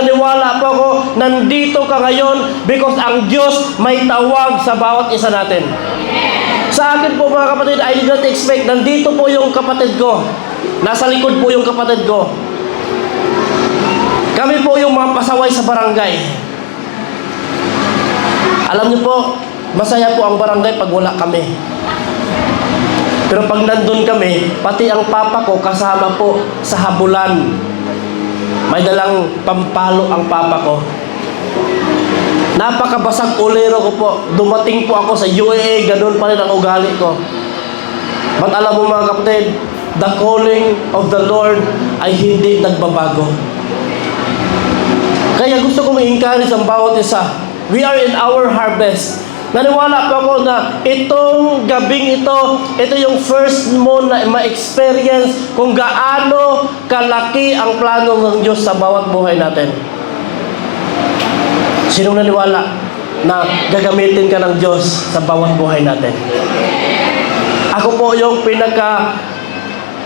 naniwala po ako, nandito ka ngayon because ang Diyos may tawag sa bawat isa natin. Sa akin po mga kapatid, I did not expect, nandito po yung kapatid ko. Nasa likod po yung kapatid ko. Kami po yung mga pasaway sa barangay. Alam niyo po, masaya po ang barangay pag wala kami. Pero pag nandun kami, pati ang papa ko kasama po sa habulan. May dalang pampalo ang papa ko. Napakabasag ulero ko po. Dumating po ako sa UAA, ganun pa rin ang ugali ko. But alam mo mga kapatid, the calling of the Lord ay hindi nagbabago. Kaya gusto ko ma-encourage ang bawat isa. We are in our harvest. Naniwala pa ako na itong gabing ito yung first mo na ma-experience kung gaano kalaki ang plano ng Diyos sa bawat buhay natin. Sinong naniwala na gagamitin ka ng Diyos sa bawat buhay natin? Ako po yung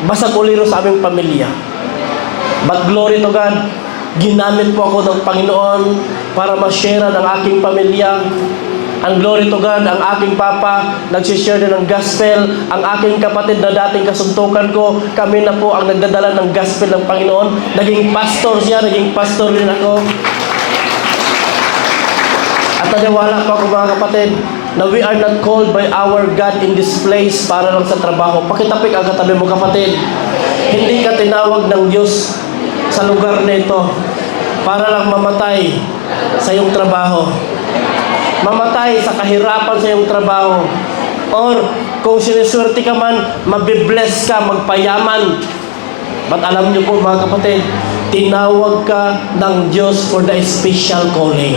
basag uliro sa aming pamilya. But glory to God, ginamit po ako ng Panginoon para ma-share ng aking pamilya. Ang glory to God, ang aking papa, nagsishare din ng gospel. Ang aking kapatid na dating kasuntukan ko, kami na po ang nagdadala ng gospel ng Panginoon. Naging pastor siya, naging pastor din ako. At naniwala po ako mga kapatid, na we are not called by our God in this place para lang sa trabaho. Pakitapik ang katabi mo kapatid. Hindi ka tinawag ng Diyos sa lugar na ito para lang mamatay sa iyong trabaho. Mamatay sa kahirapan sa iyong trabaho. Or kung siniswerte ka man, mabibless ka, magpayaman. But alam niyo po mga kapatid, tinawag ka ng Diyos for the special calling.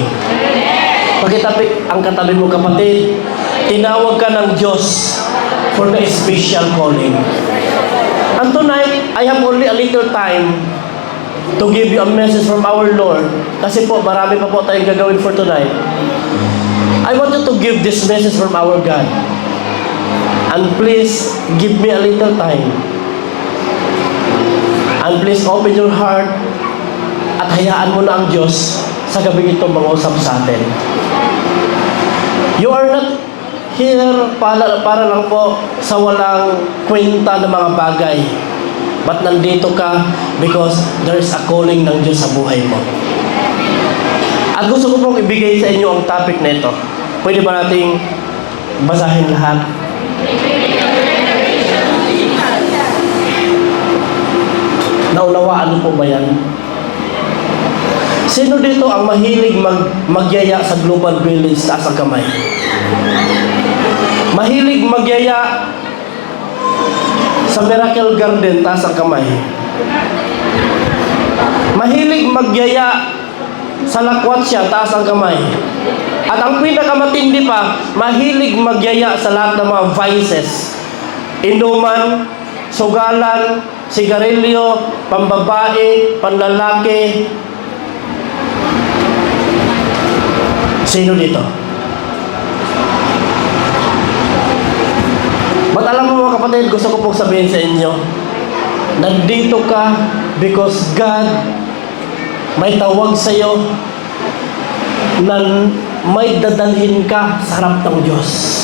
Pakitapik ang katabi mo kapatid, tinawag ka ng Diyos for the special calling. And tonight, I have only a little time to give you a message from our Lord. Kasi po, marami pa po tayong gagawin for tonight. I want you to give this message from our God. And please, give me a little time. And please open your heart at hayaan mo na ang Diyos sa gabi ito mag-usap sa atin. You are not here para lang po sa walang kwenta ng mga bagay. But nandito ka because there is a calling ng Diyos sa buhay mo. At gusto ko pong ibigay sa inyo ang topic na ito. Pwede ba nating basahin lahat? Naunawaan po ba yan? Sino dito ang mahilig magyaya sa Global Village? Taas ang kamay. Mahilig magyaya sa Miracle Garden? Taas ang kamay. Mahilig magyaya sa Lakwatsia? Taas ang kamay. At ang pinakamatindi pa, mahilig magyaya sa lahat ng mga vices. Inuman, sugalan, sigarilyo, pambabae, panlalaki. Sino dito? Ba't alam mo mga kapatid, gusto ko pong sabihin sa inyo, nandito ka because God may tawag sa iyo na may dadalhin ka sa harap ng Diyos.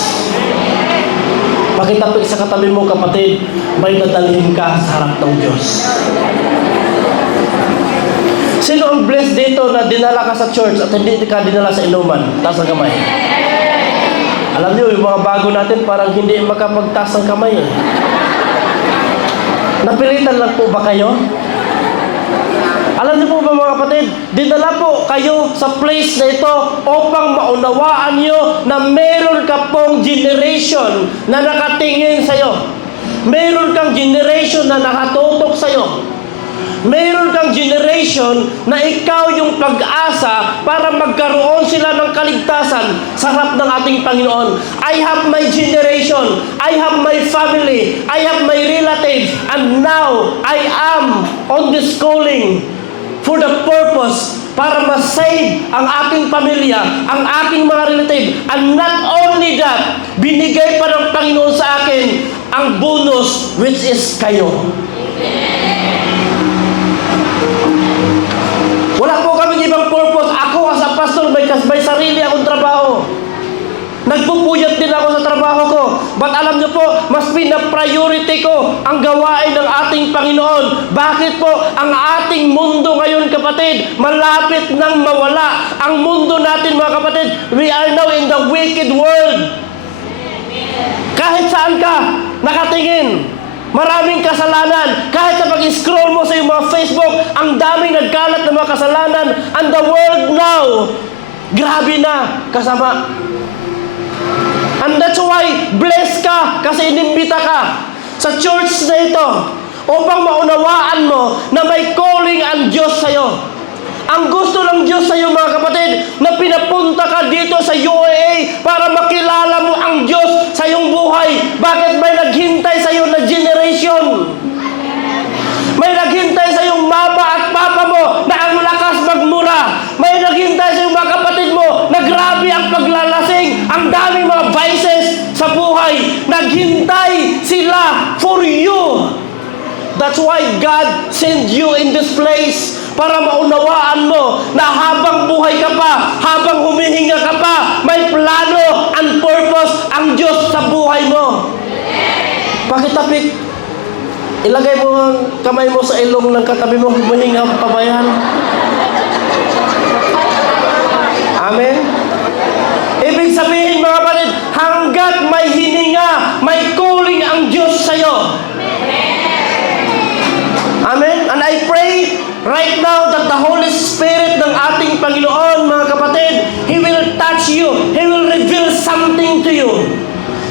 Pakitapik sa katabi mo kapatid, may dadalhin ka sa harap ng Diyos. Sino ang blessed dito na dinala ka sa church at hindi ka dinala sa inuman? Taas ang kamay. Alam niyo, yung mga bago natin parang hindi makapagtaas ang kamay eh. Napilitan lang po ba kayo? Alam niyo po ba mga kapatid, dinala po kayo sa place na ito upang maunawaan niyo na meron ka pong generation na nakatingin sa'yo. Meron kang generation na nakatutok sa'yo. Mayroon kang generation na ikaw yung pag-asa para magkaroon sila ng kaligtasan sa harap ng ating Panginoon. I have my generation, I have my family, I have my relatives, and now I am on this calling for the purpose para ma-save ang aking pamilya, ang aking mga relative. And not only that, binigay pa ng Panginoon sa akin ang bonus, which is kayo. Wala po kaming sarili akong trabaho. Nagpupuyat din ako sa trabaho ko. But alam niyo po, mas pina-priority ko ang gawain ng ating Panginoon. Bakit po? Ang ating mundo ngayon, kapatid, malapit nang mawala. Ang mundo natin, mga kapatid, we are now in the wicked world. Kahit saan ka nakatingin, maraming kasalanan. Kahit sa pag-scroll mo sa iyong mga Facebook, ang daming nagkalat ng mga kasalanan. And the world now, grabe na kasama. And that's why, blessed ka kasi inimbita ka sa church na ito upang maunawaan mo na may calling ang Diyos sa'yo. Ang gusto ng Diyos sa'yo, mga kapatid, na pinapunta ka dito sa UAA para makilala mo ang Diyos sa iyong buhay. Bakit may naghintay sa'yo na generation? May naghintay sa iyong mama at papa mo na ang lakas magmura. May naghintay sa iyong mga kapatid mo na grabe ang paglalasing. Ang daming mga vices sa buhay. Naghintay sila for you. That's why God sent you in this place para maunawaan mo na habang buhay ka pa, habang humihinga ka pa, may plano and purpose ang Diyos sa buhay mo. Pakitapik. Ilagay mo ang kamay mo sa ilong ng katabi mo, humihinga pa ba yan? Amen? Ibig sabihin, mga kapatid, hanggat may hininga, may calling ang Diyos sa'yo. Amen? And I pray right now that the Holy Spirit ng ating Panginoon, mga kapatid, He will touch you. He will reveal something to you.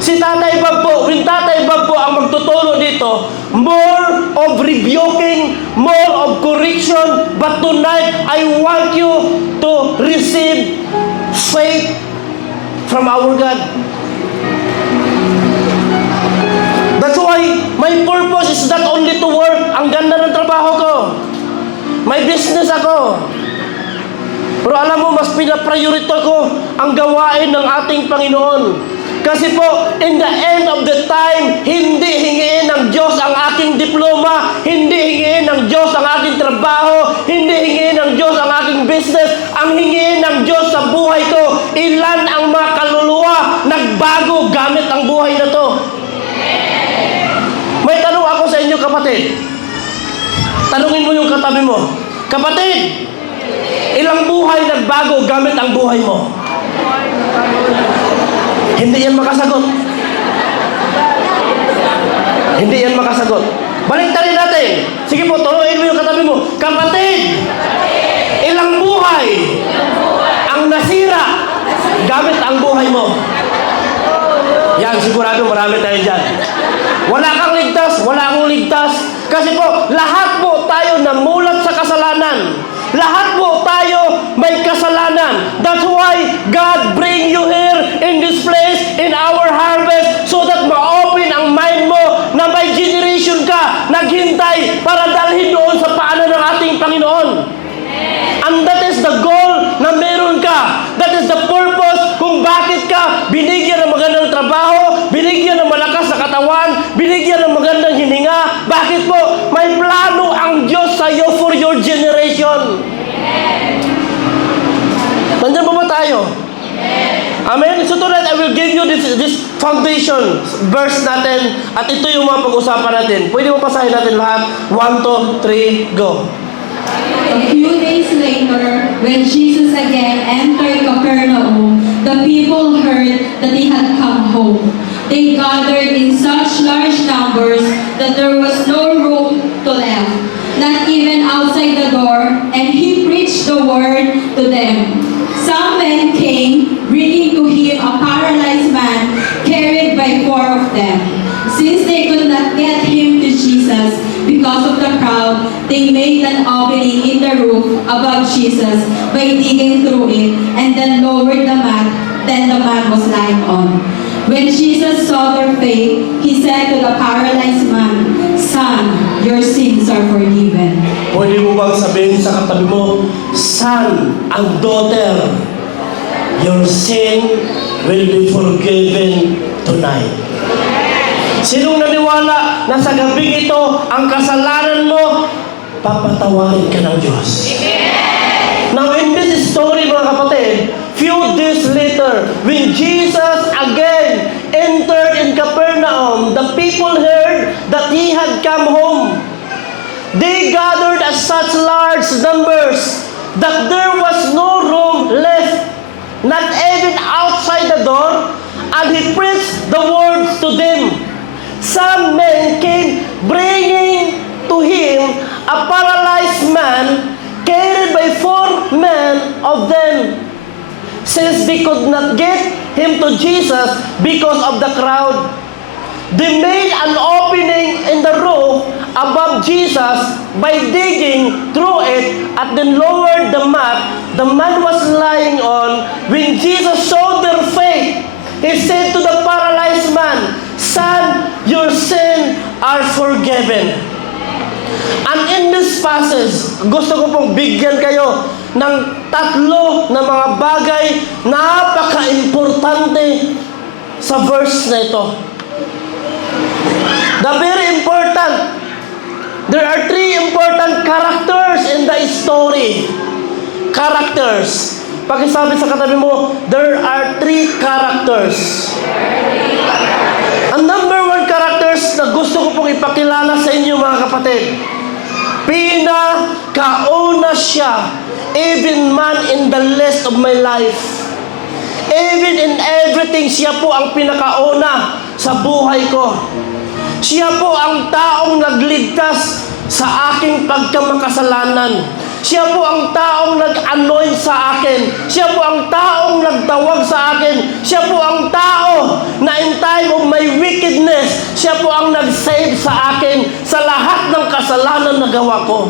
Si Tatay Bob po, when Tatay Bob po ang magtuturo dito, more of rebuking, more of correction, but tonight, I want you to receive faith from our God. That's why my purpose is not only to work. Ang ganda ng trabaho ko. May business ako. Pero alam mo, mas pinapriority ko ang gawain ng ating Panginoon. Kasi po, in the end of the time, hindi hingiin ng Diyos ang aking diploma, hindi hingiin ng Diyos ang aking trabaho, hindi hingiin ng Diyos ang aking business. Ang hingiin ng Diyos sa buhay ko, ilan ang mga kaluluwa nagbago gamit ang buhay na to. May tanong ako sa inyo, kapatid. Tanungin mo yung katabi mo, kapatid, ilang buhay nagbago gamit ang buhay mo? Hindi yan makasagot. Hindi yan makasagot. Baliktarin natin. Sige po, turuin mo yung katabi mo. Kapatid, ilang buhay ang nasira gamit ang buhay mo? Yan, sigurado marami tayo dyan. Wala kang ligtas, wala akong ligtas. Kasi po, lahat po tayo namulat sa kasalanan. Lahat po tayo may kasalanan. That's why God bring you here in this place, in our harvest, so that ma-open ang mind mo na may generation ka naghintay para dalhin doon sa paanan ng ating Panginoon. And that is the goal na meron ka. That is the purpose kung bakit ka binigyan ng magandang trabaho, binigyan ng malakas na katawan, binigyan ng magandang hininga. Bakit po? May plano ang Diyos sa iyo for your generation. Nandiyan ba tayo? Amen? So tonight, I will give you this foundation verse natin at ito yung mga pag-usapan natin. Pwede mo basahin natin lahat? 1, 2, 3, go. A few days later, when Jesus again entered Capernaum, the people heard that he had come home. They gathered in such large numbers that there was no room to left, not even outside the door, and he preached the word to them. Some men came, bringing to him a paralyzed man, carried by 4 of them. Since they could not get him to Jesus because of the crowd, they made an opening in the roof above Jesus by digging through it, and then lowered the mat that the man was lying on. When Jesus saw their faith, he said to the paralyzed man, "Son, your sins are forgiven." Pwede mo bang sabihin sa katabi mo, son and daughter, your sin will be forgiven tonight. Sinong naniwala na sa gabing ito, ang kasalanan mo, papatawarin ka ng Diyos? Now in this story, mga kapatid, few years later, when Jesus again entered in Capernaum, the people heard that he had come home. They gathered at such large numbers that there was no room left, not even outside the door, and he preached the words to them. Some men came bringing to him a paralyzed man carried by 4 men of them. Since they could not get him to Jesus because of the crowd, they made an opening in the roof above Jesus by digging through it and then lowered the mat the man was lying on. When Jesus saw their faith, he said to the paralyzed man, "Son, your sins are forgiven." And in this passage, gusto ko pong bigyan kayo ng 3 na mga bagay napaka-importante sa verse na ito. The very important, there are 3 important characters in the story. Characters. Pakisabi sa katabi mo, there are 3 characters. Ang number 1 characters na gusto ko pong ipakilala sa inyo mga kapatid, pinakauna siya, even man in the list of my life. Even in everything, siya po ang pinakauna sa buhay ko. Siya po ang taong nagligtas sa aking pagkamakasalanan. Siya po ang taong nag-anoint sa akin. Siya po ang taong nagtawag sa akin. Siya po ang tao na in time of my wickedness, siya po ang nag-save sa akin sa lahat ng kasalanan na gawa ko.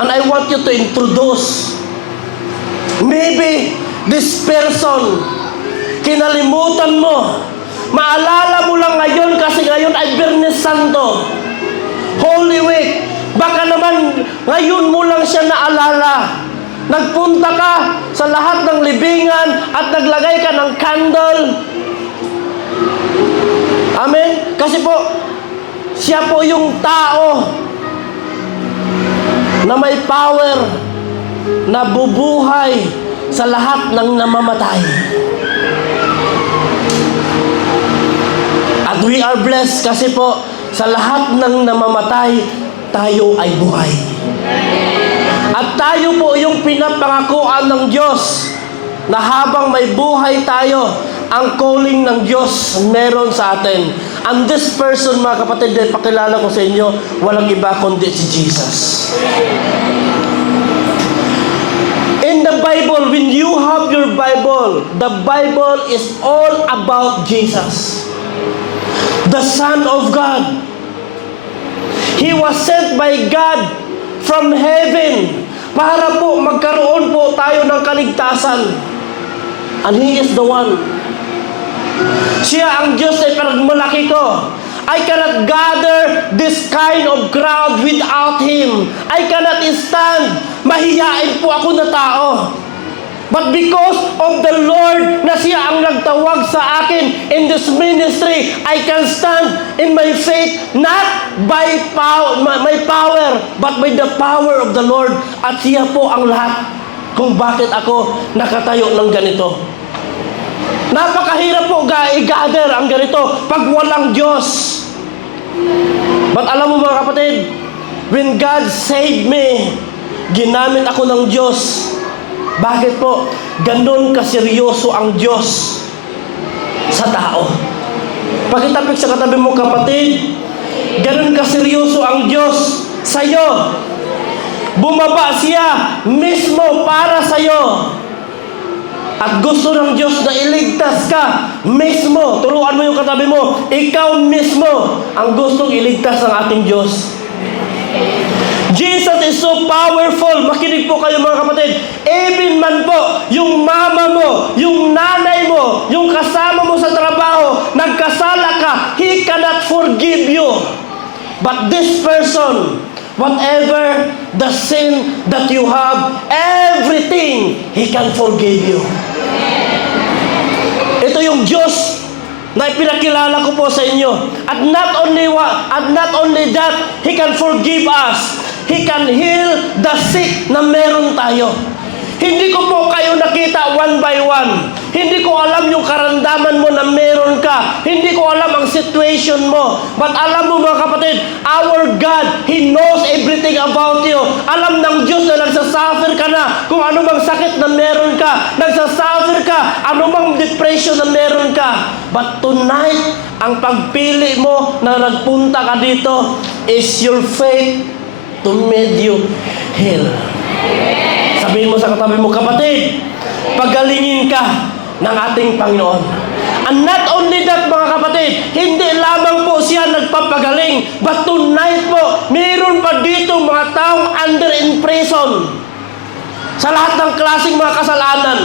And I want you to introduce, maybe this person, kinalimutan mo. Maalala mo lang ngayon kasi ngayon ay Biyernes Santo, Holy Week. Baka naman ngayon mo lang siya naalala. Nagpunta ka sa lahat ng libingan at naglagay ka ng candle. Amen? Kasi po, siya po yung tao na may power na bubuhay sa lahat ng namamatay. At we are blessed kasi po sa lahat ng namamatay, tayo ay buhay. At tayo po yung pinapangakuan ng Diyos na habang may buhay tayo, ang calling ng Diyos meron sa atin. And this person, mga kapatid, pakilala ko sa inyo, walang iba kundi si Jesus. In the Bible, when you have your Bible, the Bible is all about Jesus, the Son of God. He was sent by God from heaven para po magkaroon po tayo ng kaligtasan. And He is the one. Siya ang Diyos na pinagmalaki ko. I cannot gather this kind of crowd without Him. I cannot stand. Mahihain po ako na tao. But because of the Lord na siya ang nagtawag sa akin in this ministry, I can stand in my faith not by my power, but by the power of the Lord. At siya po ang lahat kung bakit ako nakatayo ng ganito. Napakahirap po i-gather ang ganito pag walang Diyos. But alam mo mga kapatid, when God saved me, ginamit ako ng Diyos. Bakit po? Ganon kaseryoso ang Diyos sa tao. Pakitapik sa katabi mo kapatid, ganon kaseryoso ang Diyos sa'yo. Bumaba siya mismo para sa'yo. At gusto ng Diyos na iligtas ka mismo. Turuan mo yung katabi mo, ikaw mismo ang gustong iligtas ng ating Diyos. Jesus is so powerful. Makinig po kayo mga kapatid. Even man po, yung mama mo, yung nanay mo, yung kasama mo sa trabaho, nagkasala ka, He cannot forgive you. But this person, whatever the sin that you have, everything, He can forgive you. Ito yung Diyos na ipinakilala ko po sa inyo. At not only that, He can forgive us. He can heal the sick na meron tayo. Hindi ko po kayo makita one by one. Hindi ko alam yung karamdaman mo na meron ka. Hindi ko alam ang situation mo. But alam mo mga kapatid, our God, He knows everything about you. Alam ng Diyos na nagsasuffer ka na kung anumang sakit na meron ka. Nagsasuffer ka, anumang depression na meron ka. But tonight, ang pagpili mo na nagpunta ka dito is your faith to make you heal. Sabihin mo sa katabi mo, kapatid, pagalingin ka ng ating Panginoon. And not only that mga kapatid, hindi lamang po siya nagpapagaling, but tonight po, mayroon pa dito mga taong under in prison. Sa lahat ng klaseng mga kasalanan,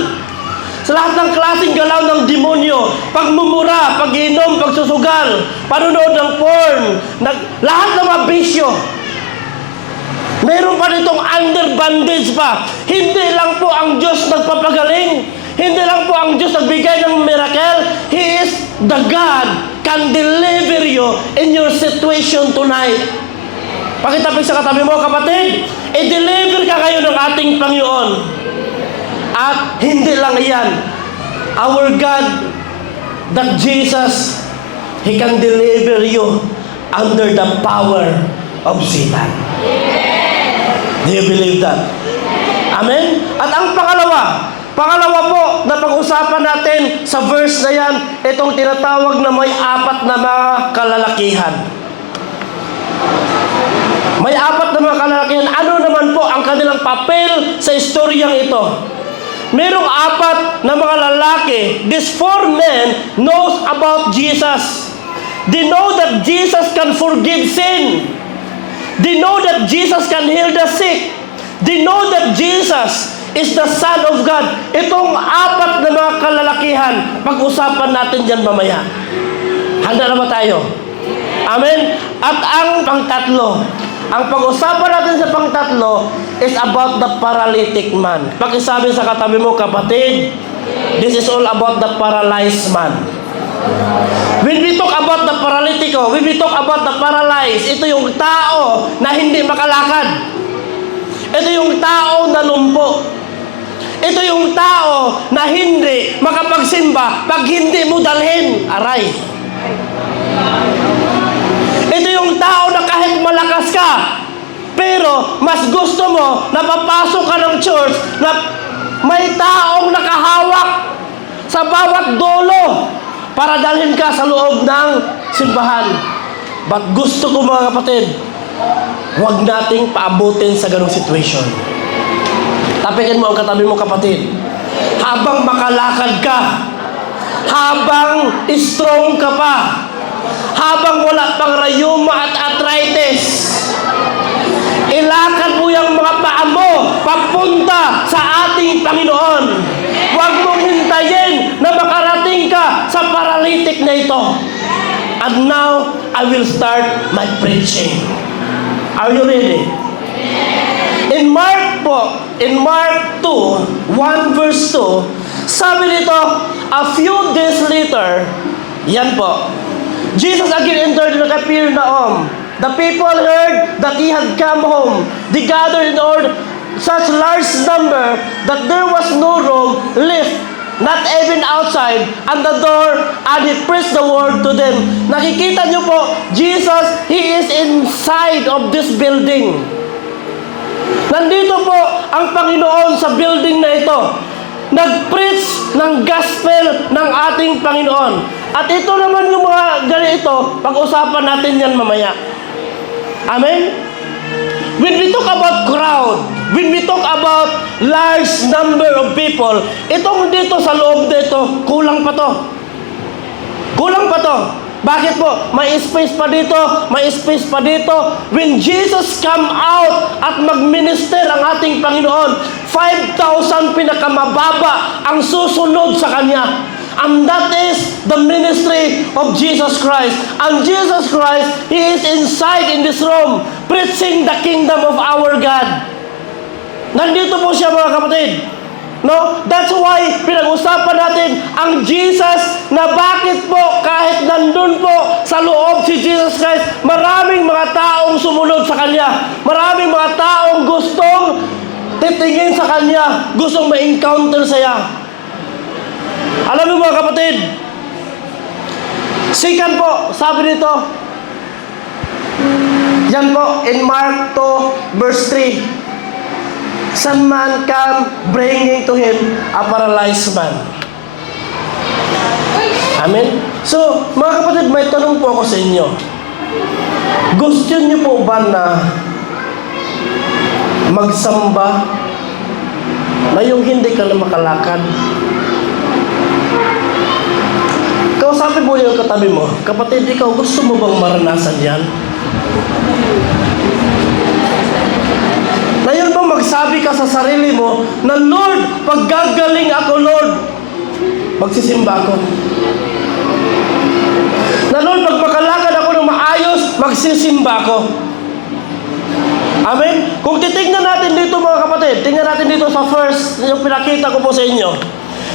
sa lahat ng klaseng galaw ng demonyo, pagmumura, pag-inom, pagsusugal, panunood ng porn, lahat ng mga bisyo. Meron pa ditong under bondage pa. Hindi lang po ang Diyos nagpapagaling. Hindi lang po ang Diyos nagbigay ng miracle. He is the God can deliver you in your situation tonight. Pakitapik sa katabi mo, kapatid, i-deliver ka kayo ng ating Panginoon. At hindi lang iyan. Our God, that Jesus, He can deliver you under the power of Satan. Do you believe that? Amen? At ang pangalawa po na pag-usapan natin sa verse na yan, itong tinatawag na may apat na mga kalalakihan. May apat na mga kalalakihan. Ano naman po ang kanilang papel sa istoryang ito? Merong apat na mga lalaki. These four men knows about Jesus. They know that Jesus can forgive sin. They know that Jesus can heal the sick. They know that Jesus is the Son of God. Itong apat na mga kalalakihan, pag-usapan natin dyan mamaya. Handa na ba tayo? Amen? At ang pangtatlo, ang pag-usapan natin sa pangtatlo is about the paralytic man. Pakisabi sa katabi mo, kapatid, this is all about the paralyzed man. When we talk about the paralytico, when we talk about the paralyzed, ito yung tao na hindi makalakad. Ito yung tao na lumpo. Ito yung tao na hindi makapagsimba pag hindi mo dalhin. Aray. Ito yung tao na kahit malakas ka, pero mas gusto mo na papasok ka ng church na may taong nakahawak sa bawat dulo para dalhin ka sa loob ng simbahan. But gusto ko mga kapatid, huwag nating paabutin sa ganong situation. Tapikin mo ang katabi mo, kapatid. Habang makalakad ka, habang strong ka pa, habang wala pang rayuma at arthritis, ilakad mo yung mga paa mo papunta sa ating Panginoon. Huwag mong hintayin na makarating ka sa paralytic na ito. And now, I will start my preaching. Are you ready? In Mark 2, 1 verse 2, sabi nito, a few days later, yan po, Jesus again entered the Capernaum. The people heard that He had come home. They gathered in such large number that there was no room left, not even outside, and the door, and He preached the word to them. Nakikita niyo po, Jesus, He is inside of this building. Nandito po ang Panginoon sa building na ito. Nag-preach ng gospel ng ating Panginoon. At ito naman yung mga ganito, pag-usapan natin yan mamaya. Amen? When we talk about crowd, when we talk about large number of people, itong dito sa loob dito, kulang pa to. Kulang pa to. Bakit po? May space pa dito, may space pa dito. When Jesus come out at mag-minister ang ating Panginoon, 5,000 pinakamababa ang susunod sa Kanya. And that is the ministry of Jesus Christ. And Jesus Christ, He is inside in this room, preaching the kingdom of our God. Nandito po siya mga kapatid. No? That's why pinag-usapan natin ang Jesus na bakit po kahit nandun po sa loob si Jesus Christ, maraming mga taong sumunod sa Kanya. Maraming mga taong gustong titingin sa kanya, gustong ma-encounter saya. Alam mo mga kapatid, second po, sabi nito, yan po, in Mark 2, verse 3, some man come bringing to him a paralyzed man. Amen? So, mga kapatid, may tanong po ako sa inyo. Gusto niyo po ba na magsamba na yung hindi ka na makalakad? Kausapin mo yung katabi mo, kapatid, ikaw gusto mo bang maranasan yan? Na yun bang magsabi ka sa sarili mo na, Lord, pag gagaling ako, Lord, magsisimba ako. Na Lord, pag makalakad ako ng maayos, magsisimba ako. Amen? Kung titignan natin dito mga kapatid, tingnan natin dito sa first, yung pinakita ko po sa inyo.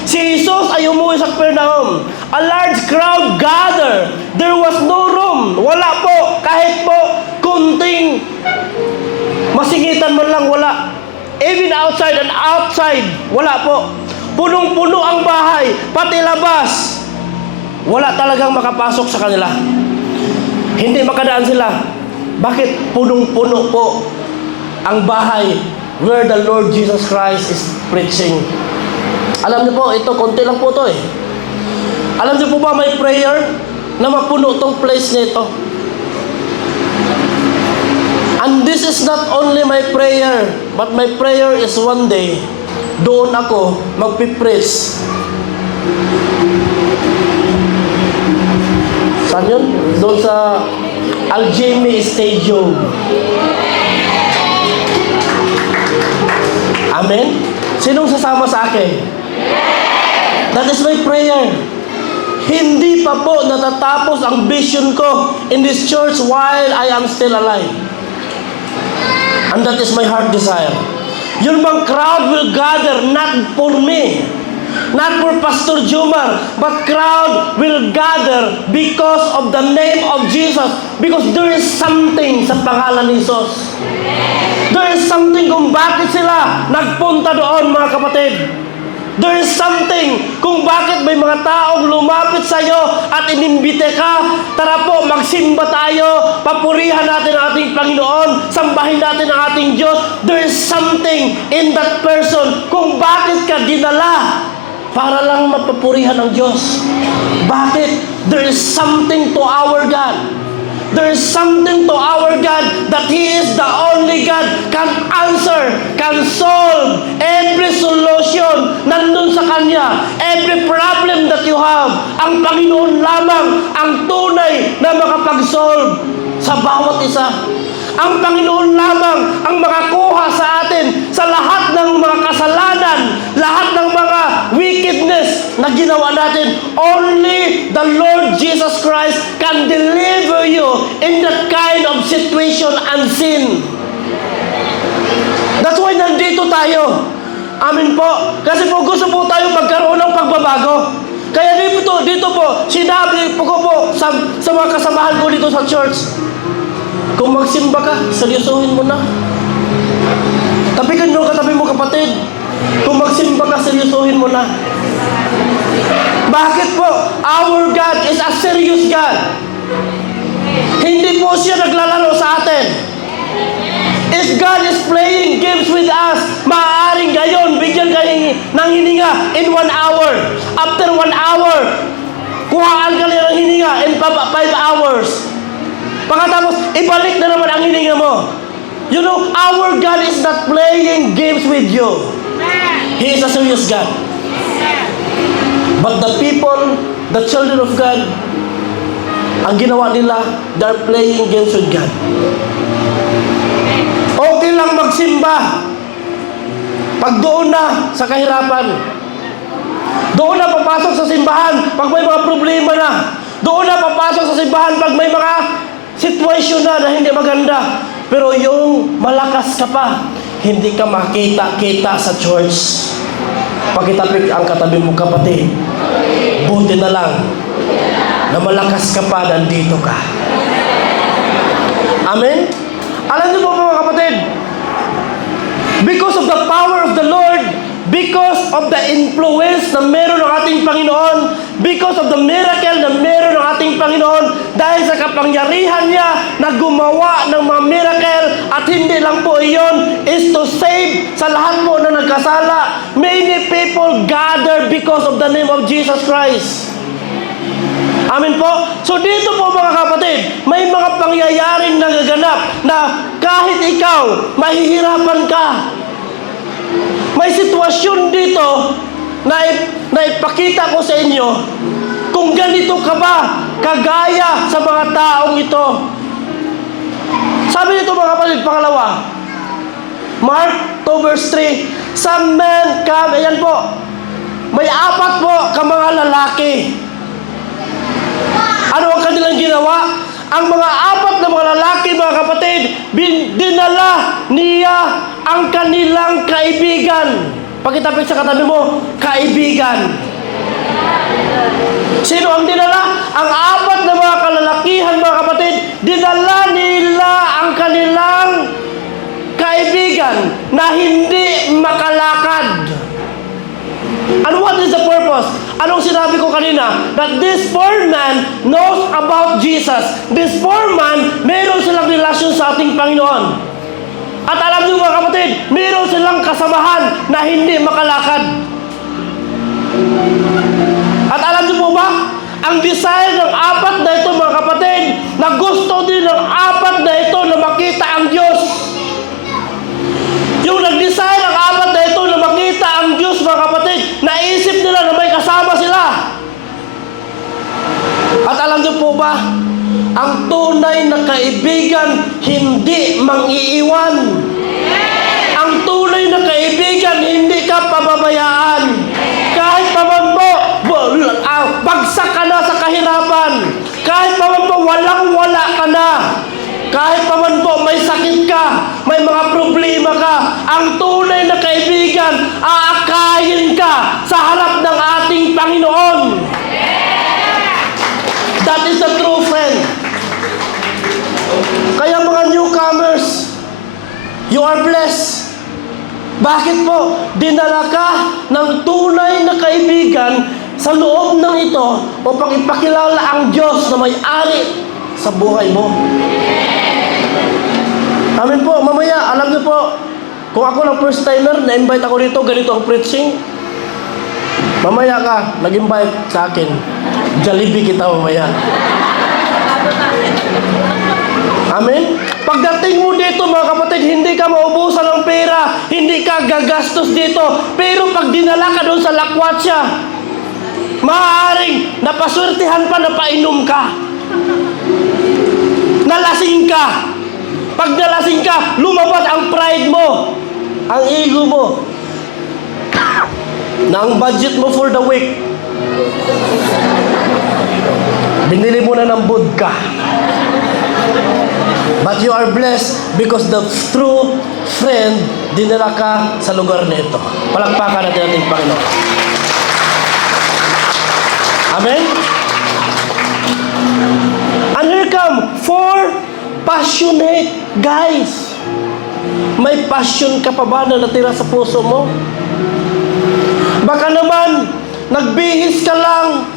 Si Jesus ay umuwi sa Capernaum. A large crowd gathered. There was no room. Wala po. Kahit po kunting masingitan man lang, wala. Even outside and outside, wala po. Punong-puno ang bahay, pati labas. Wala talagang makapasok sa kanila. Hindi makadaan sila. Bakit? Punong-puno po ang bahay where the Lord Jesus Christ is preaching. Alam niyo po, ito, konti lang po ito eh. Alam niyo po ba may prayer na mapuno itong place nito? And this is not only my prayer, but my prayer is one day, doon ako magpipreach. Saan yun? Doon sa Aljami Stadium. Amen? Sinong sasama sa akin? That is my prayer. Hindi pa po natatapos ang vision ko in this church while I am still alive. And that is my heart desire. Yung bang crowd will gather not for me, not for Pastor Jumar, but crowd will gather because of the name of Jesus. Because there is something sa pangalan ni Jesus. There is something kung bakit sila nagpunta doon, mga kapatid. There is something kung bakit may mga taong lumapit sa iyo at inimbite ka. Tara po, magsimba tayo, papurihan natin ang ating Panginoon, sambahin natin ang ating Diyos. There is something in that person kung bakit ka dinala para lang mapapurihan ng Diyos. Bakit? There is something to our God. There is something to our God that He is the only God can answer, can solve every solution nandun sa Kanya. Every problem that you have, ang Panginoon lamang ang tunay na makapag-solve sa bawat isa. Ang Panginoon lamang ang makakuha sa atin sa lahat ng mga kasalanan, lahat ng mga wickedness na ginawa natin. Only the Lord Jesus Christ can deliver you in that kind of situation and sin. That's why nandito tayo. Amin po. Kasi po gusto po tayo magkaroon ng pagbabago. Kaya dito po, sinabi po ko po sa mga kasamahan ko dito sa church, kung magsimba ka, seryosohin mo na. Tapikan mo katabi mo kapatid. Kung magsimba ka, seryosohin mo na. Bakit po? Our God is a serious God. Hindi po siya naglalaro sa atin. If God is playing games with us, maaaring gayon, bigyan kayo ng hininga in 1 hour. After 1 hour, kuhaan ka nila ng hininga in 5 hours. Pagkatapos, ibalik na naman ang hininga mo. You know, our God is not playing games with you. He is a serious God. But the people, the children of God, ang ginawa nila, they're playing games with God. Okay lang magsimba pag doon na sa kahirapan. Doon na papasok sa simbahan pag may mga problema na. Doon na papasok sa simbahan pag may mga sitwasyon na hindi maganda. Pero yung malakas ka pa, hindi ka makita-kita sa church. Pagkitapik ang katabi mo kapatid, buti na lang na malakas ka pa, nandito ka. Amen? Alam niyo po mga kapatid, Because of the power of the Lord, because of the influence na meron ng ating Panginoon, because of the miracle na meron ng ating Panginoon, dahil sa kapangyarihan niya na gumawa ng mga miracle, at hindi lang po iyon, is to save sa lahat po na nagkasala. Many people gather because of the name of Jesus Christ. Amen po? So dito po mga kapatid, may mga pangyayaring nagaganap na kahit ikaw, mahihirapan ka. May sitwasyon dito na ipakita ko sa inyo kung ganito ka ba kagaya sa mga taong ito. Sabi nito mga kapatid, pangalawa, Mark 2 verse 3, some men come, ayan po, may 4 po ka mga lalaki. Ano ang kanilang ginawa? Ang mga 4 na mga lalaki, mga kapatid, dinala niya ang kanilang kaibigan. Pagkitapik sa katabi mo, kaibigan. Sino ang dinala? Ang 4 na mga kalalakihan, mga kapatid, dinala nila ang kanilang kaibigan na hindi makalakad. And what is the purpose? Anong sinabi ko kanina? That this poor man knows about Jesus. This poor man, meron silang relasyon sa ating Panginoon. At alam niyo mga kapatid, meron silang kasamahan na hindi makalakad. At alam niyo po ba, ang desire ng 4 na ito mga kapatid, na gusto din ng 4 na ito na makita ang Diyos. Yung nag-desire ng 4 na ito na makita ang Diyos mga kapatid, naisip nila na may kasama sila. At alam niyo po ba, ang tunay na kaibigan hindi mang-iiwan. Ang tunay na kaibigan hindi ka pababayaan. Kahit pa man po, bagsak ka na sa kahirapan. Kahit pa man po, walang-wala ka na. Kahit pa man po, may sakit ka, may mga problema ka, ang tunay na kaibigan, aakayin ka sa harap ng ating Panginoon. That is the true friend. Kaya mga newcomers, you are blessed. Bakit po? Dinala ka ng tunay na kaibigan sa loob ng ito upang ipakilala ang Diyos na may-ari sa buhay mo. Amen po. Mamaya, alam niyo po, kung ako lang first timer, na-invite ako dito, ganito ang preaching. Mamaya ka, nag-invite sa akin. Jollibee kita mamaya. Amen? Pagdating mo dito mga kapatid, hindi ka maubusan ng pera, hindi ka gagastos dito. Pero pag dinala ka doon sa lakwatsa, maaaring napaswertihan pa na painom ka. Nalasing ka. Pag nalasing ka, lumabas ang pride mo, ang ego mo, na ang budget mo for the week, binili mo na ng vodka. But you are blessed because the true friend dinala ka sa lugar na ito. Palakpakan natin ating Panginoon. Amen? And here come 4 passionate guys. May passion ka pa ba na natira sa puso mo? Baka naman, nagbihis ka lang,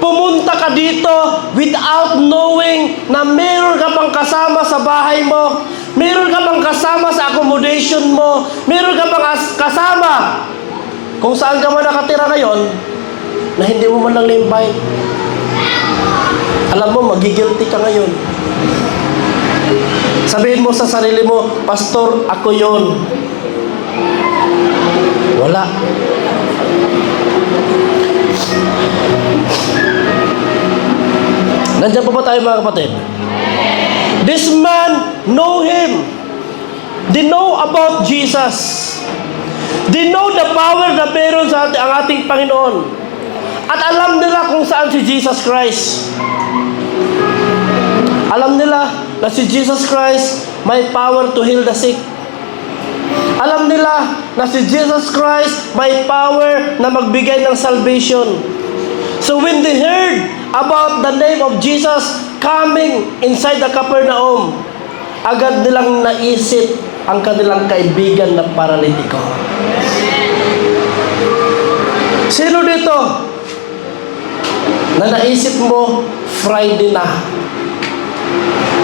pumunta ka dito without knowing na meron ka pang kasama sa bahay mo, meron ka pang kasama sa accommodation mo, meron ka pang kasama kung saan ka man nakatira ngayon na hindi mo man lang na-invite. Alam mo, magigilty ka ngayon. Sabihin mo sa sarili mo, Pastor, ako yon. Wala. Nandiyan pa ba tayo mga kapatid? This man know him. They know about Jesus. They know the power na meron sa ang ating Panginoon. At alam nila kung saan si Jesus Christ. Alam nila na si Jesus Christ may power to heal the sick. Alam nila na si Jesus Christ may power na magbigay ng salvation. So when they heard about the name of Jesus coming inside the Capernaum, agad nilang naisip ang kanilang kaibigan na paralitiko. Sino dito na naisip mo Friday na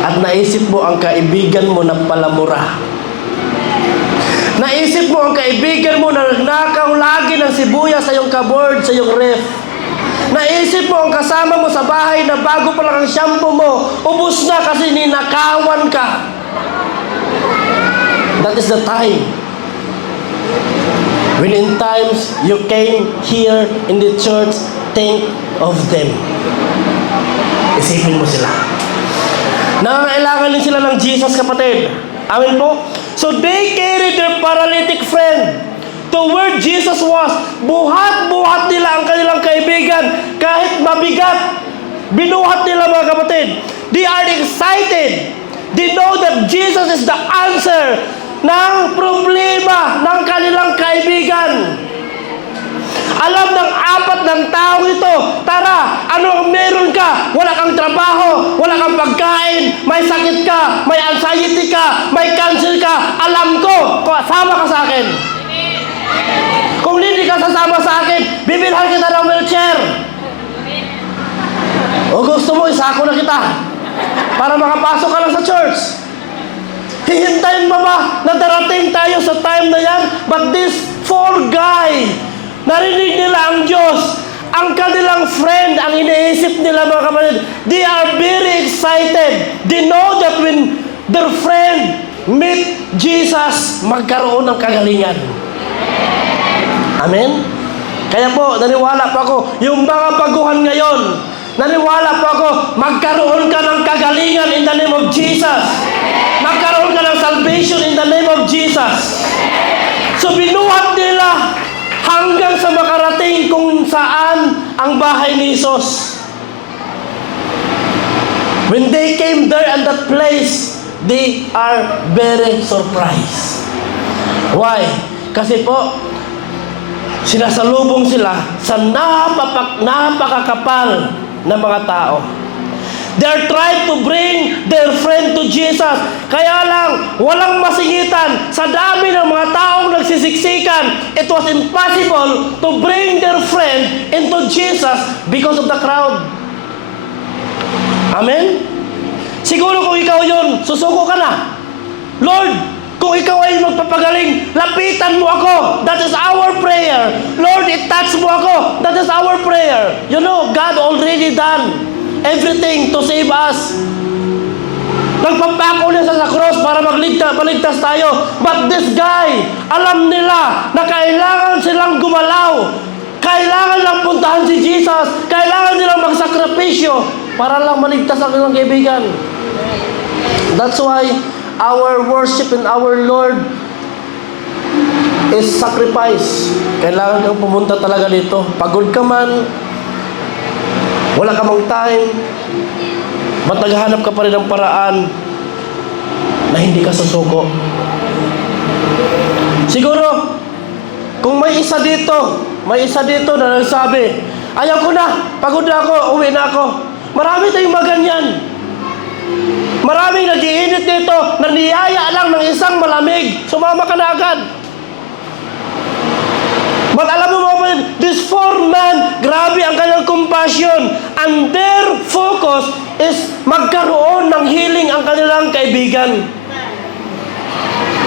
at naisip mo ang kaibigan mo na palamura? Naisip mo ang kaibigan mo na nagnakaw lagi ng sibuyas sa iyong cupboard, sa iyong ref. Naisip mo ang kasama mo sa bahay na bago pa lang ang shampoo mo, ubos na kasi ninakawan ka. That is the time. When in times you came here in the church, think of them. Isipin mo sila. Nangangailangan din sila ng Jesus, kapatid. Amen po? So they carried their paralytic friend to where Jesus was. Buhat-buhat nila ang kanilang kaibigan. Kahit mabigat, binuhat nila, mga kapatid. They are excited. They know that Jesus is the answer ng problema ng kanilang kaibigan. Alam ng apat ng tao ito, tara, ano ang meron ka? Wala kang trabaho, wala kang pagkain, may sakit ka, may anxiety ka, may cancer ka. Alam ko, sama ka sa akin. Kung hindi ka sasama sa akin, bibilhan kita ng wheelchair. O gusto mo, isako na kita para makapasok ka lang sa church. Hihintayin mo ba na darating tayo sa time na yan? But this four guy, narinig nila ang Diyos, ang kanilang friend, ang iniisip nila, mga kapatid, they are very excited. They know that when their friend meet Jesus, magkaroon ng kagalingan. Amen? Kaya po, naniwala pa ako, yung mga baguhan ngayon, naniwala pa ako, magkaroon ka ng kagalingan in the name of Jesus. Magkaroon ka ng salvation in the name of Jesus. So binuhat nila hanggang sa makarating kung saan ang bahay ni Jesus. When they came there at that place, they are very surprised. Why? Kasi po, sinasalubong sila sa napakakapal na mga tao. They are trying to bring their friend to Jesus. Kaya lang, walang masingitan. Sa dami ng mga taong nagsisiksikan, it was impossible to bring their friend into Jesus because of the crowd. Amen? Siguro kung ikaw yun, susuko ka na. Lord, kung ikaw ay magpapagaling, lapitan mo ako. That is our prayer. Lord, i-touch mo ako. That is our prayer. You know, God already done everything to save us. Nagpapako niya sa cross para maligtas tayo. But this guy, alam nila na kailangan silang gumalaw. Kailangan lang puntahan si Jesus. Kailangan nilang magsakripisyo para lang maligtas ang kanilang kaibigan. That's why our worship in our Lord is sacrifice. Kailangan kang pumunta talaga dito. Pagod ka man, wala ka mang time, ba't naghahanap ka pa rin ng paraan na hindi ka susuko? Siguro, kung may isa dito na nagsabi, ayaw ko na, pagod na ako, uwi na ako. Marami tayong maganyan. Maraming nag-iinit dito, naniyaya lang ng isang malamig, sumama ka na agad. But alam mo mga, this four men, grabe ang kanilang compassion, and their focus is magkaroon ng healing ang kanilang kaibigan.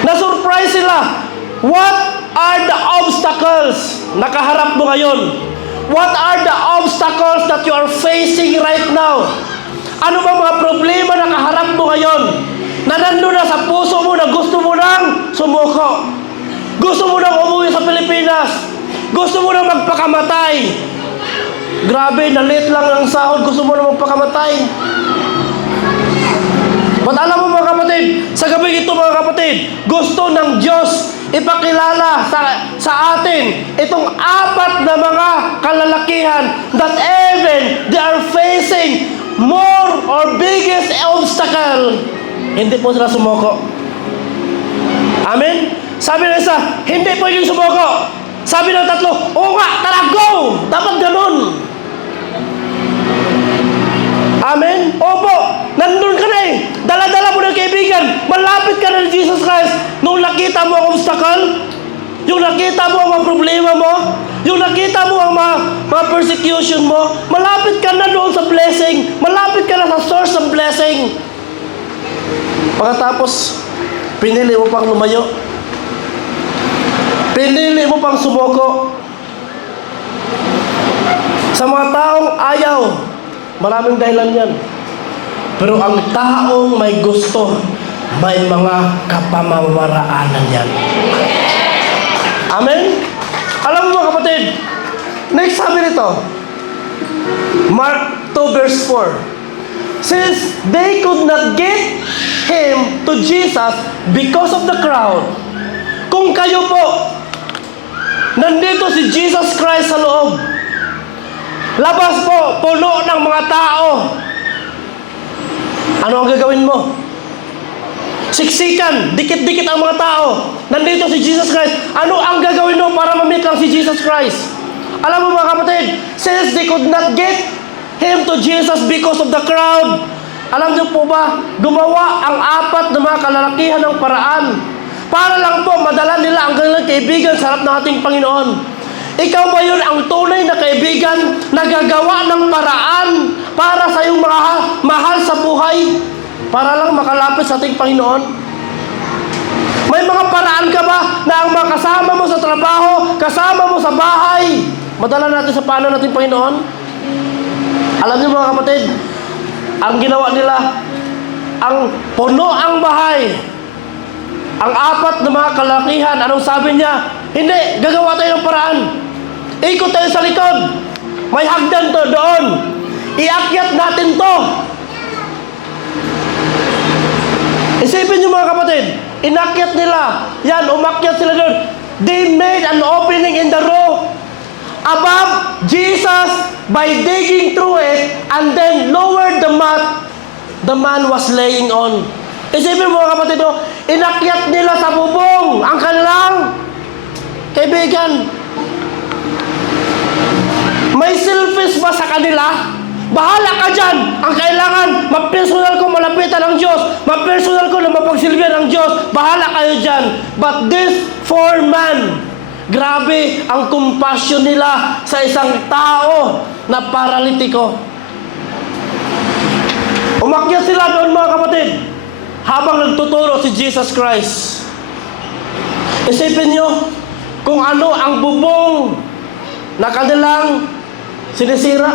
Na-surprise sila. What are the obstacles na kaharap mo ngayon? What are the obstacles that you are facing right now? Ano ba mga problema na kaharap mo ngayon? Na nandun na sa puso mo na gusto mo nang sumuko. Gusto mo nang umuwi sa Pilipinas. Gusto mo nang magpakamatay. Grabe, nalit lang ang sahod. Gusto mo nang magpakamatay. But alam mo mga kapatid, sa gabi ito mga kapatid, gusto ng Diyos ipakilala sa atin itong apat na mga kalalakihan that even they are facing more or biggest obstacle. Hindi po sila sumuko. Amen? Sabi ng isa, hindi po yung sumuko. Sabi ng tatlo, oo nga, tara, go! Dapat ganun. Amen? Opo, nandun ka na eh. Dala-dala mo ng kaibigan. Malapit ka na ni Jesus Christ. Nung nakita mo ang obstacle, yung nakita mo ang mga problema mo, yung nakita mo ang mga persecution mo, malapit ka na doon sa blessing, malapit ka na sa source of blessing. Pagkatapos, pinili mo pang lumayo. Pinili mo pang sumuko. Sa mga taong ayaw, maraming dahilan yan. Pero ang taong may gusto, may mga kapamamaraanan yan. Amen? Alam mo mga kapatid, next sabi nito, Mark 2 verse 4. Since they could not get him to Jesus because of the crowd, kung kayo po, nandito si Jesus Christ sa loob, labas po, puno ng mga tao, ano ang gagawin mo? Siksikan, dikit-dikit ang mga tao. Nandito si Jesus Christ. Ano ang gagawin mo para ma-meet lang si Jesus Christ? Alam mo mga kapatid, since they could not get him to Jesus because of the crowd, alam niyo po ba, gumawa ang 4 na mga kalalakihan ng paraan para lang po madala nila ang kanilang kaibigan sa harap ng ating Panginoon. Ikaw ba yun ang tunay na kaibigan na gagawa ng paraan para sa iyong mga mahal sa buhay? Para lang makalapit sa ating Panginoon? May mga paraan ka ba na ang mga kasama mo sa trabaho, kasama mo sa bahay, madala natin sa paanan nating Panginoon? Alam niyo mga kapatid, ang ginawa nila, ang puno ang bahay, ang 4 na mga kalakihan, anong sabi niya? Hindi, gagawa tayo ng paraan. Ikot tayo sa likod. May hagdan to doon. Iakyat natin to. Isipin niyo mga kapatid, inakyat nila. Yan, umakyat sila doon. They made an opening in the roof above Jesus by digging through it and then lowered the mat the man was laying on. Isipin mo mga kapatid, inakyat nila sa bubong ang kanilang kaibigan. May selfies ba sa kanila? Bahala ka dyan. Ang kailangan, ma-personal ko malapitan ng Diyos. Ma-personal ko na mapagsilbihan ng Diyos. Bahala kayo dyan. But this 4 man, grabe ang compassion nila sa isang tao na paralitiko. Umakyat sila doon mga kapatid habang nagtuturo si Jesus Christ. Isipin nyo kung ano ang bubong na kanilang sinisira.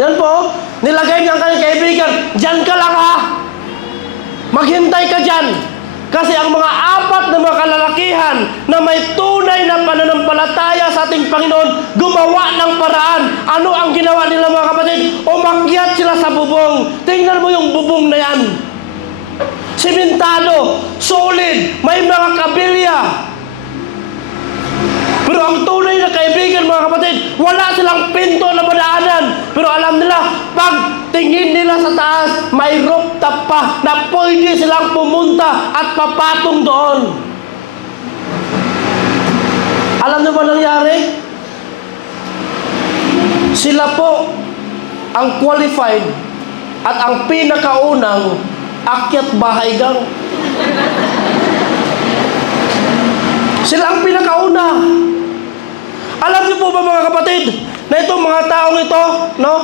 Yan po, nilagay niya ang kanyang kaibigan, dyan ka lang ha. Maghintay ka dyan. Kasi ang mga 4 na mga kalalakihan na may tunay na pananampalataya sa ating Panginoon, gumawa ng paraan. Ano ang ginawa nila mga kapatid? Umakyat sila sa bubong. Tingnan mo yung bubong na yan. Simentado, solid, may mga kabilya. Pero ang tunay na kaibigan mga kapatid, wala silang pinto na madaanan. Pero alam nila, pag tingin nila sa taas, may rooftop pa na pwede silang pumunta at papatong doon. Alam niyo ba nangyari? Sila po ang qualified at ang pinakaunang akyat bahay gang. Sila ang pinakauna. Alam niyo po ba mga kapatid, na itong mga taong ito, no?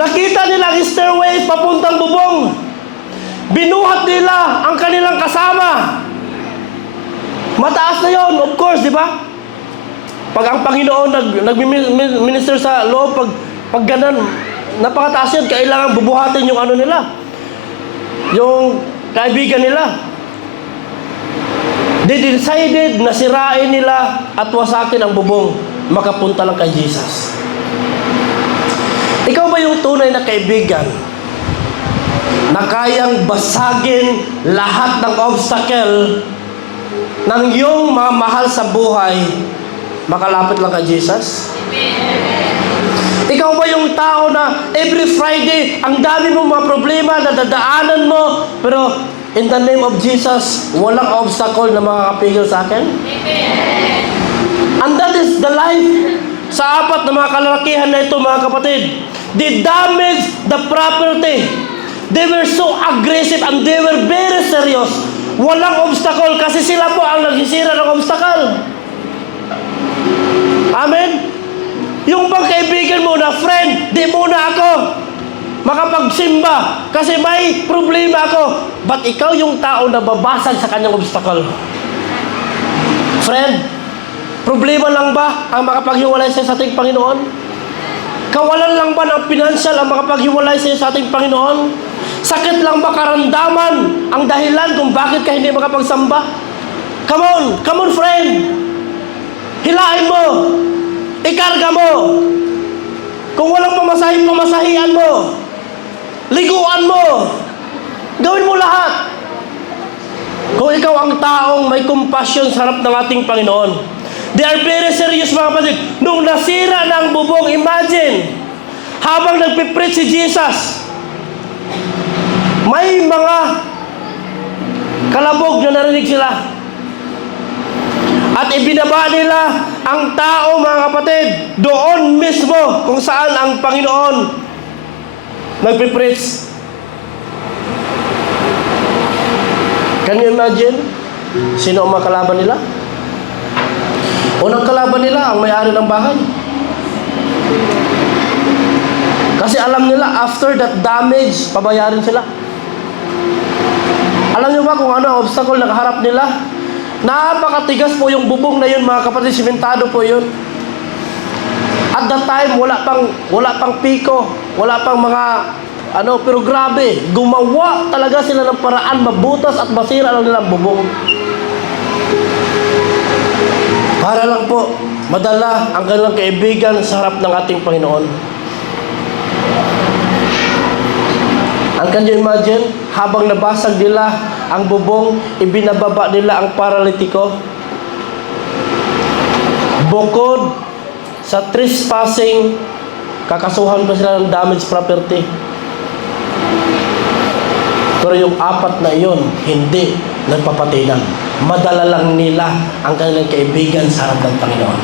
Nakita nila ang stairway papuntang bubong. Binuhat nila ang kanilang kasama. Mataas na yon, of course, di ba? Pag ang Panginoon nag-minister sa loob, pag ganun, napakataas yan, kailangan bubuhatin yung ano nila. Yung kaibigan nila. They decided na sirain nila at wasakin ang bubong, makapunta lang kay Jesus. Ikaw ba yung tunay na kaibigan na kayang basagin lahat ng obstacle ng iyong mga mahal sa buhay, makalapit lang kay Jesus? Ikaw ba yung tao na every Friday, ang dami mong mga problema na dadaanan mo, pero in the name of Jesus, walang obstacle na makakapigil sa akin? Amen. And that is the life sa 4 na mga kalalakihan na ito mga kapatid. They damage the property. They were so aggressive and they were very serious. Walang obstacle kasi sila po ang nagsisira ng obstacle. Amen? Yung bang kaibigan mo na, friend, di muna ako makapagsimba kasi may problema ako. But ikaw yung tao na babasag sa kanyang obstacle. Friend, problema lang ba ang makapaghiwalay sa ating Panginoon? Kawalan lang ba ng financial ang makapaghiwalay sa ating Panginoon? Sakit lang ba karamdaman ang dahilan kung bakit ka hindi makapagsamba? Come on friend. Hilain mo. Ikarga mo. Kung walang pamasahian mo. Liguan mo. Gawin mo lahat. Kung ikaw ang taong may compassion sa harap ng ating Panginoon. They are very serious mga kapatid. Nung nasira ng bubong, imagine, habang nagpipreach si Jesus, may mga kalabog na narinig sila. At ibinaba nila ang tao mga kapatid doon mismo kung saan ang Panginoon nagpipreach. Can you imagine? Sino ang mga kalaban nila? Unang kalaban nila ang may-ari ng bahay. Kasi alam nila after that damage, pabayarin sila. Alam niyo ba kung ano ang obstacle na kaharap nila? Napakatigas po yung bubong na yun mga kapatid, simentado po yun. At that time, wala pang piko, wala pang mga pero grabe, gumawa talaga sila ng paraan, mabutas at masira lang nilang bubong. Para lang po, madala ang kanilang kaibigan sa harap ng ating Panginoon. And can you imagine, habang nabasag nila ang bubong, ibinababa nila ang paralitiko. Bukod sa trespassing, kakasuhan pa sila ng damaged property. Pero yung apat na iyon, hindi nagpapatinan. Madala lang nila ang kanilang kaibigan sa harap ng Panginoon.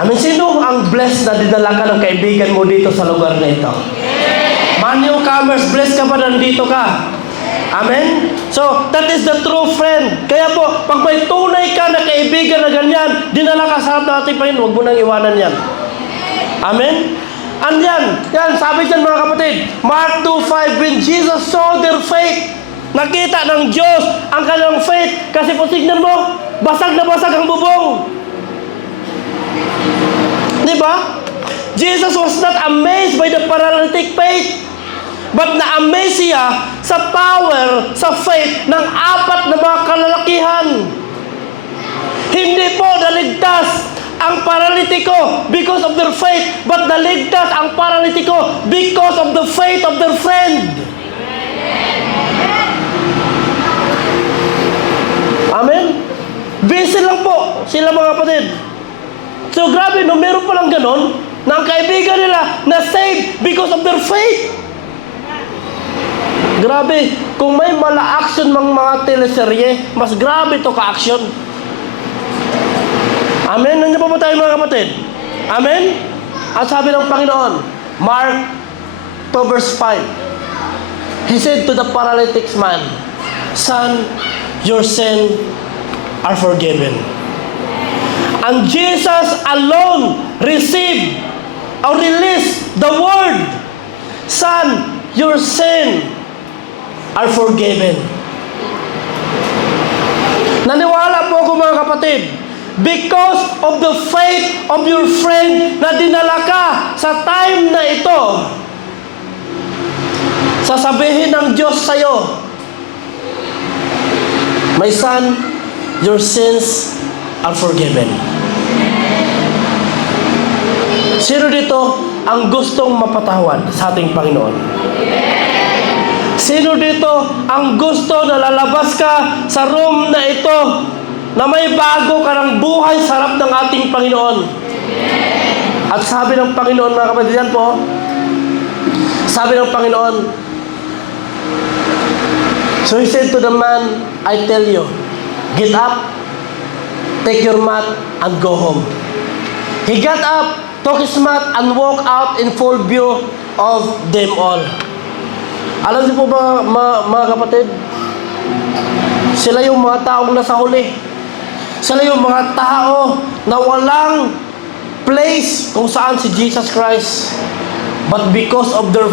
Amen. Sino ang blessed na dinala ka ng kaibigan mo dito sa lugar na ito? Man newcomers, blessed ka ba nandito ka? Amen? So, that is the true friend. Kaya po, pag may tunay ka na kaibigan na ganyan, dinala ka sa harap ng ating Panginoon, huwag mo nang iwanan yan. Amen? And yan, sabi dyan mga kapatid, Mark 2:5, when Jesus saw their faith, nakita ng Diyos ang kanilang faith, kasi po tignan mo, basag na basag ang bubong. Di ba? Jesus was not amazed by the paralytic faith, but na-amaze siya sa power, sa faith ng apat na mga kalalakihan. Hindi po naligtas ang paralitiko because of their faith, but naligtas ang paralitiko because of the faith of their friend. Amen? Busy lang po sila mga kapatid. So grabe, no, meron palang ganon na ang kaibigan nila na saved because of their faith. Grabe, kung may mala-action mga teleserye, mas grabe to ka-action. Amen? Nandiyan po tayo mga kapatid? Amen? At sabi ng Panginoon, Mark 2 verse 5, He said to the paralytic man, Son, your sin are forgiven. And Jesus alone received or released the word, Son, your sin are forgiven. Naniwala po ako mga kapatid, because of the faith of your friend na dinala ka sa time na ito, sasabihin ng Diyos sa'yo, My son, your sins are forgiven. Sino dito ang gustong mapatawad sa ating Panginoon? Sino dito ang gusto na lalabas ka sa room na ito na may bago ka ng buhay sa harap ng ating Panginoon? At sabi ng Panginoon, mga kapatid, yan po, sabi ng Panginoon, so He said to the man, I tell you, get up, take your mat, and go home. He got up, took his mat, and walked out in full view of them all. Alam niyo po ba, mga kapatid? Sila yung mga taong nasa huli. Sila yung mga tao na walang place kung saan si Jesus Christ. But because of their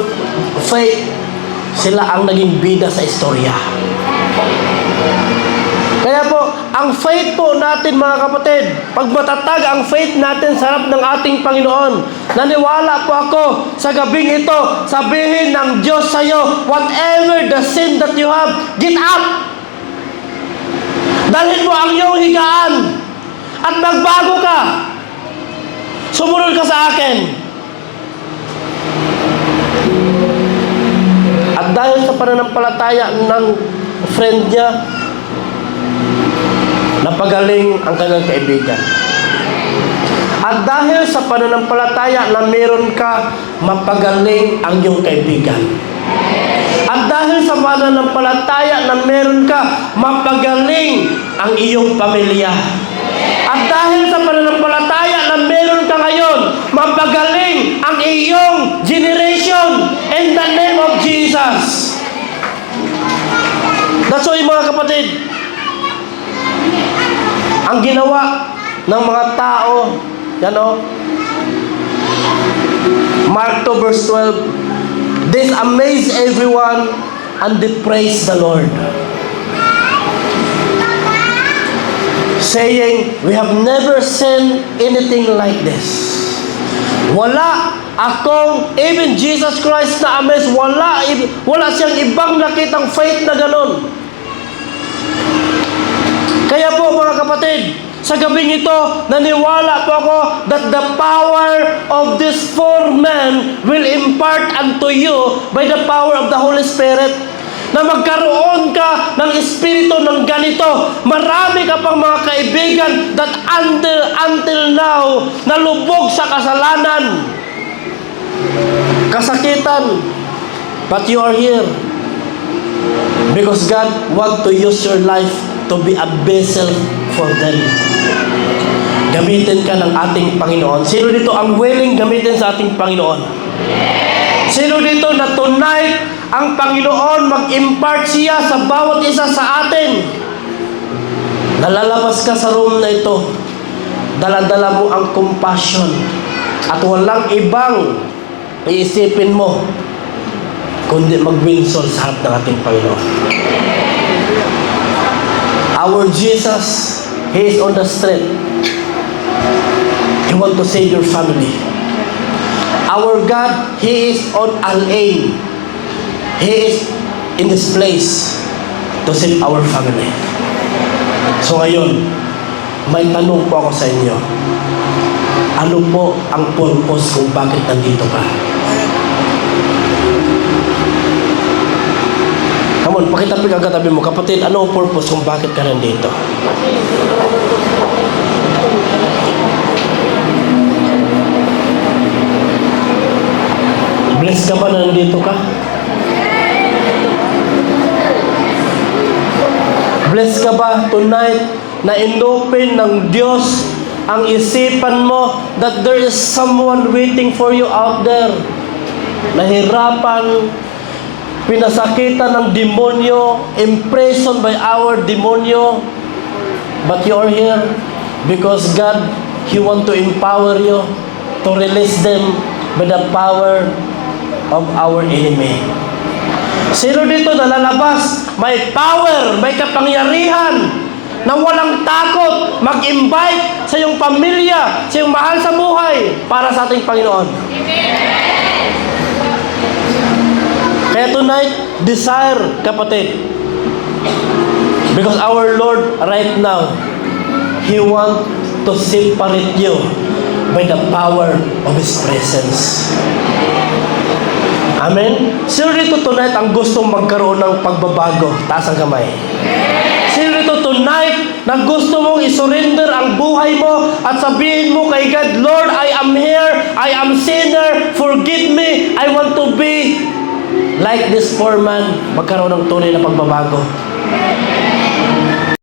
faith, sila ang naging bida sa istorya. Kaya po, ang faith po natin mga kapatid, pag matatag ang faith natin sa harap ng ating Panginoon, naniwala po ako sa gabing ito, sabihin ng Diyos sa iyo, whatever the sin that you have, get up! Dalhin mo ang iyong higaan at magbago ka. Sumunod ka sa akin. At dahil sa pananampalataya ng friend niya, napagaling ang kanyang kaibigan. At dahil sa pananampalataya na meron ka, mapagaling ang iyong kaibigan. At dahil sa pananampalataya na meron ka, mapagaling ang iyong pamilya. At dahil sa pananampalataya na meron ka ngayon, mapagaling ang iyong generation in the name of Jesus. That's why mga kapatid, ang ginawa ng mga tao, yan o, Mark 2 verse 12, this amazed everyone and they praised the Lord, saying, we have never seen anything like this. Wala akong, even Jesus Christ na amazed, wala siyang ibang nakitang faith na ganon. Kaya po mga kapatid, sa gabing ito, naniwala po ako that the power of these four men will impart unto you by the power of the Holy Spirit. Na magkaroon ka ng espiritu ng ganito. Marami ka pang mga kaibigan that until now, nalubog sa kasalanan, kasakitan. But you are here because God wants to use your life to be a vessel for them. Gamitin ka ng ating Panginoon. Sino dito ang willing gamitin sa ating Panginoon? Sino dito na tonight ang Panginoon mag-impart siya sa bawat isa sa atin? Nalalabas ka sa room na ito, dala-dala mo ang compassion at walang ibang iisipin mo kundi mag-winsol sa harap ng ating Panginoon. Our Jesus, He is on the street. He wants to save your family. Our God, He is on Al-Ain. He is in this place to save our family. So ngayon, may tanong po ako sa inyo. Ano po ang purpose kung bakit nandito ka? Come on, pakitapik ang katabi mo. Kapatid, ano ang purpose kung bakit ka nandito? Bless ka ba na nandito ka? Bless ka ba tonight na inopen ng Diyos ang isipan mo that there is someone waiting for you out there? Nahirapan, pinasakitan ng demonyo, imprisoned by our demonyo, but you are here because God, He want to empower you to release them by the power of our enemy. Sino dito na lalabas, may power, may kapangyarihan, na walang takot, mag-invite sa iyong pamilya, sa iyong mahal sa buhay, para sa ating Panginoon? Kaya tonight, desire, kapatid. Because our Lord right now, He want to separate you by the power of His presence. Amen? Sino dito tonight ang gustong magkaroon ng pagbabago? Taas ang kamay. Sino dito tonight na gusto mong isurrender ang buhay mo at sabihin mo kay God, Lord, I am here, I am sinner, forgive me, I want to be like this poor man, magkaroon ng tunay na pagbabago.